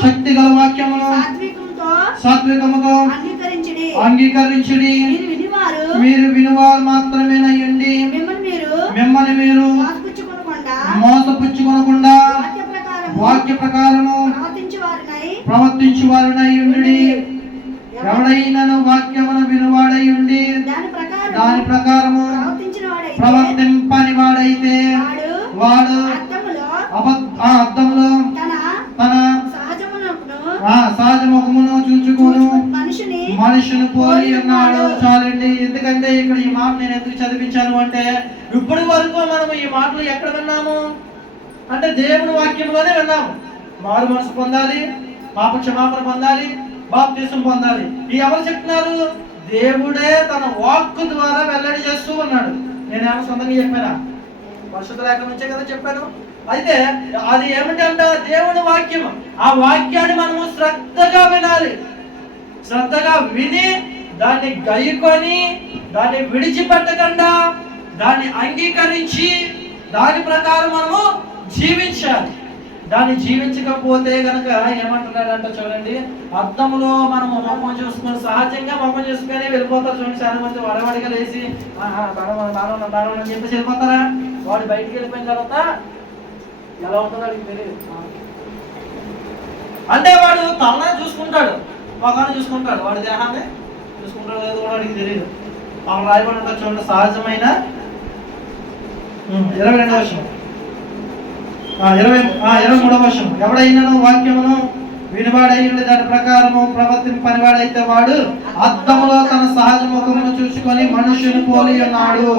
శక్తిగల వాక్యమును సాత్వికముతో అంగీకరించుడి. మీరు వినువారు మాత్రమేనయ్యండి, మిమ్మల్ని మీరు మోసపుచ్చుకొనకుండా వాక్య ప్రకారము ప్రవర్తించు వారినై ఉండి. ఎవడైనను వాక్యమును వినువాడై ఉండి దాని ప్రకారము ప్రవర్తింపని వాడైతే వాడు అద్దములో తన సహజ ముఖమును చూచుకోను మనుషుని పోలి ఉన్నాడు. చాలండి. ఎందుకంటే ఇక్కడ ఈ మాట నేను ఎందుకు చదివించాను అంటే, ఇప్పటి వరకు మనం ఈ మాటలు ఎక్కడ విన్నాము అంటే దేవుని వాక్యంలోనే విన్నాము. మారు మనసు పొందాలి, పాప క్షమాపణ పొందాలి, బాప్తిసం పొందాలి. ఈ ఎవరు చెప్తున్నారు? దేవుడే తన వాక్కు ద్వారా వెల్లడి చేస్తూ ఉన్నాడు. నేనేమో సొంతంగా చెప్పానా? పరిశుద్ధ లేఖ నుంచే కదా చెప్పాను. అయితే అది ఏమిటంట? దేవుని వాక్యం. ఆ వాక్యాన్ని మనము శ్రద్ధగా వినాలి. శ్రద్ధగా విని దాన్ని గైకొని దాన్ని విడిచిపెట్టకుండా దాన్ని అంగీకరించి దాని ప్రకారం మనము జీవించాలి. దాన్ని జీవించకపోతే గనక ఏమంటున్నాడంట చూడండి, అద్దంలో మనము మొహం చూసుకొని సహజంగా మొహం చూసుకొని వెళ్ళిపోతారు. చూడండి, చాలా మంది వడవడిగా లేచి అని చెప్పేసి వెళ్ళిపోతారా? వాడు బయటికి వెళ్ళిపోయిన తర్వాత ఎలా ఉంటుందో వాడికి తెలియదు. అంటే వాడు తలని చూసుకుంటాడు, మొఖాన్ని చూసుకుంటాడు, వాడి దేహాన్ని చూసుకుంటాడు లేదు కూడా వాడికి తెలియదు. మనం రాయబడి ఉంటారు చూడండి, సహజమైన 22వ వర్షం 23వ వర్షం. ఎవడైనాను వాక్యమును వినివాడై దాని ప్రకారము ప్రవర్తింపనివాడైతే వాడు అద్దములో తన సహజ ముఖమును చూసుకొని మనుష్యుని పోలి ఉన్నాడు.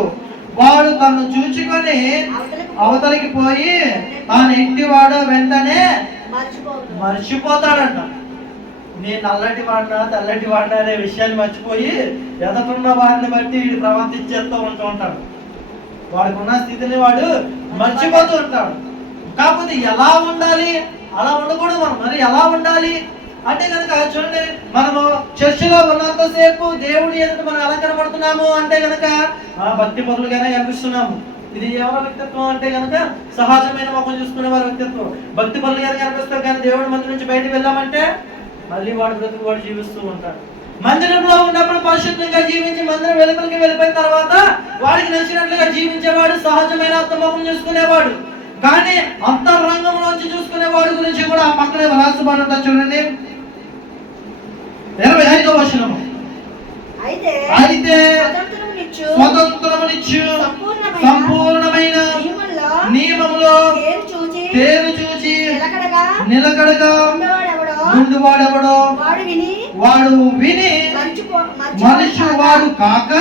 వాడు తను చూచుకొని అవతలికి పోయి తాను ఎట్టివాడో వెంటనే మర్చిపోతాడంట. నేను నల్లటి వాడినా తెల్లటి వాడినా అనే విషయాన్ని మర్చిపోయి ఎదటున్న వారిని బట్టి వీడు ప్రవర్తించేస్తూ ఉంటూ ఉంటాడు. వాడికి ఉన్న స్థితిని వాడు మర్చిపోతూ ఉంటాడు. కాకపోతే ఎలా ఉండాలి? అలా ఉండకూడదు. మనం మరి ఎలా ఉండాలి అంటే కనుక చూడండి, మనము చర్చిలో ఉన్నంతసేపు దేవుడి ఎదుట మనం ఎలా కనబడుతున్నాము అంటే కనుక భక్తి పరులుగానే కనిపిస్తున్నాము. ఇది ఎవరి వ్యక్తిత్వం అంటే కనుక సహజమైన ముఖం చూసుకునే వారి వ్యక్తిత్వం. భక్తి పరులుగానే కనిపిస్తాం, కానీ దేవుడి మందిరం నుంచి బయటకు వెళ్ళామంటే మళ్ళీ వాడి బ్రతుకు వాడు జీవిస్తూ ఉంటాడు. మందిరంలో ఉన్నప్పుడు పరిశుద్ధంగా జీవించి మందిరం వెలుపలికి వెళ్ళిపోయిన తర్వాత వాడికి నచ్చినట్లుగా జీవించేవాడు సహజమైన ఆత్మముఖం చూసుకునేవాడు. కానీ అంతరంగంలోంచి చూసుకునే వాడి గురించి కూడా ఆ పక్కనే రాసుబడి ఉంటా చూడండి, 25వ వచనం. అయితే స్వతంత్రమునిచ్చు సంపూర్ణమైన నియమములో తేరు చూచి నిలకడగా ముందువాడెవడో వాడు విని మనిషి వాడు కాక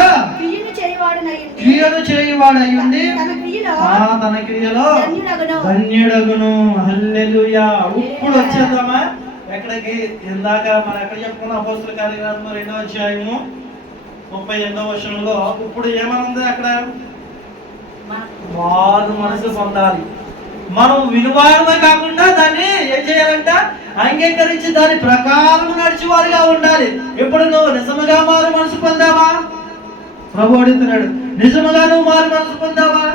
క్రియను చేయువాడయ్యుండి తన క్రియలో ధన్యుడగును. హల్లెలూయా. ఇప్పుడు వచ్చేద్దామా ఎక్కడికి? ఇందాక మనం ఎక్కడ చెప్పుకున్న అపోస్తల కార్యగ్రంథం 2వ అధ్యాయము 38వ వచనంలో ఇప్పుడు ఏమనుంది అక్కడ? మారు మనసు పొందాలి. మనం వినువారమే కాకుండా దాన్ని ఏం చేయాలంట? అంగీకరించి దాని ప్రకారం నడిచేవారుగా ఉండాలి. ఇప్పుడు నువ్వు నిజముగా మారు మనసు పొందావా? ప్రభు అడుగుతున్నాడు, నిజముగా నువ్వు మారు మనసు పొందావా?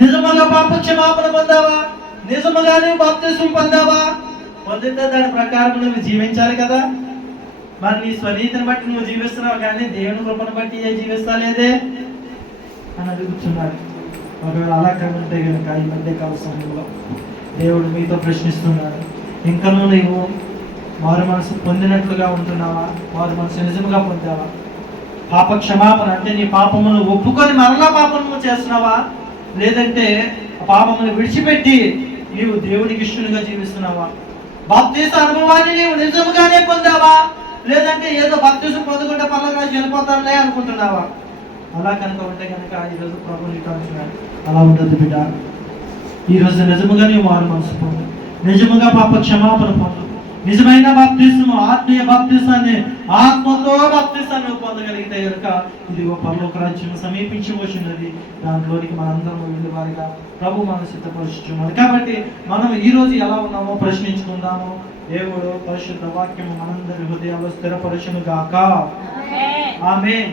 నిజముగా పాప క్షమాపణ పొందావా? నిజముగా నువ్వు బాప్తిసం పొందావా? పొందితే దాని ప్రకారం నువ్వు జీవించాలి కదా. మరి నీ స్వనీతిని బట్టి నువ్వు జీవిస్తున్నావు, కానీ దేవుని కృపను బట్టి జీవిస్తాలేదే అని అడుగుతున్నాడు. ఒకవేళ అలా ఉంటే కనుక ఈ మధ్యకాల సమయంలో దేవుడు మీతో ప్రశ్నిస్తున్నాడు, ఇంకనూ నీవు మారు మనసు పొందినట్లుగా ఉంటున్నావా? మారు మనసు నిజంగా పొందావా? పాప క్షమాపణ అంటే నీ పాపమును ఒప్పుకొని మరలా పాపము చేస్తున్నావా? లేదంటే పాపమును విడిచిపెట్టి నీవు దేవునికి ఇష్టలుగా జీవిస్తున్నావా? బాప్తీస అనుభవాన్ని నీవు నిజంగానే పొందావా? లేదంటే ఏదో బాప్తీసం పొందుకుంటే పర్లోకానికి వెళ్ళిపోతానులే అనుకుంటున్నావా? అలా కనుక ఉంటే కనుక ఈరోజు ప్రభు నీకు అంటున్నాడు, అలా ఉండదు బిడ్డ. ఈరోజు నిజముగా నీవు మారు మనసు పొందు, నిజముగా పాప క్షమాపణ పొందు, నిజమైన బాప్తిస్మము ఆత్మీయ బాప్తిసాన్ని ఆత్మతో బాప్తిసాన్ని నువ్వు పొందగలిగితే కనుక ఇదిగో పరలోక రాజ్యం సమీపించి వచ్చినది. దాంట్లోనికి మనందరం వెళ్ళే వారిగా ప్రభు మనం సిద్ధపరుచున్నాడు. కాబట్టి మనం ఈ రోజు ఎలా ఉన్నామో ప్రశ్నించుకుందాము. దేవుడు పరిశుద్ధ వాక్యము మనందరి హృదయాల్లో స్థిరపరచును గాక. ఆమేన్.